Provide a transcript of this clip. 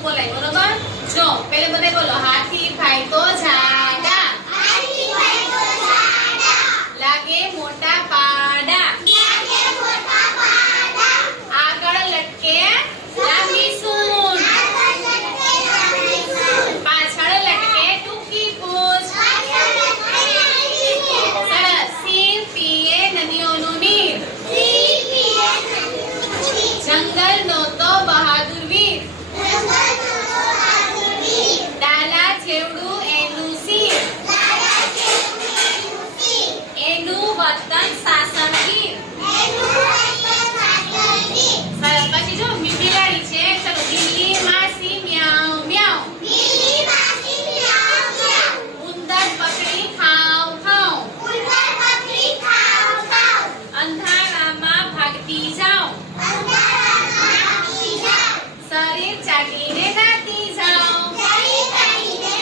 બધું બોલાય બરોબર જો પહેલે બધા બોલો હાથી ભાઈ તો જાડા લાગે મોટા પાડા આગળ લટકે લાંબી સૂંઢ પાછળ લટકે ટૂંકી પૂંછ સરસ સિંહ પીએ નદીઓનું નીર જંગલનો તો બહાદુર વીર ડાલા જેવડું એનું સિંહ એનું વતન સાસણ ગીર સરસ પછી જો બિલાડી છે ચલો બિલ્લી માસી મ્યાઉ મ્યાઉ ઉંદર પકડી ખાવ ખાવ અંધારામાં ભાગતી જાઉં શરીર ચાટીને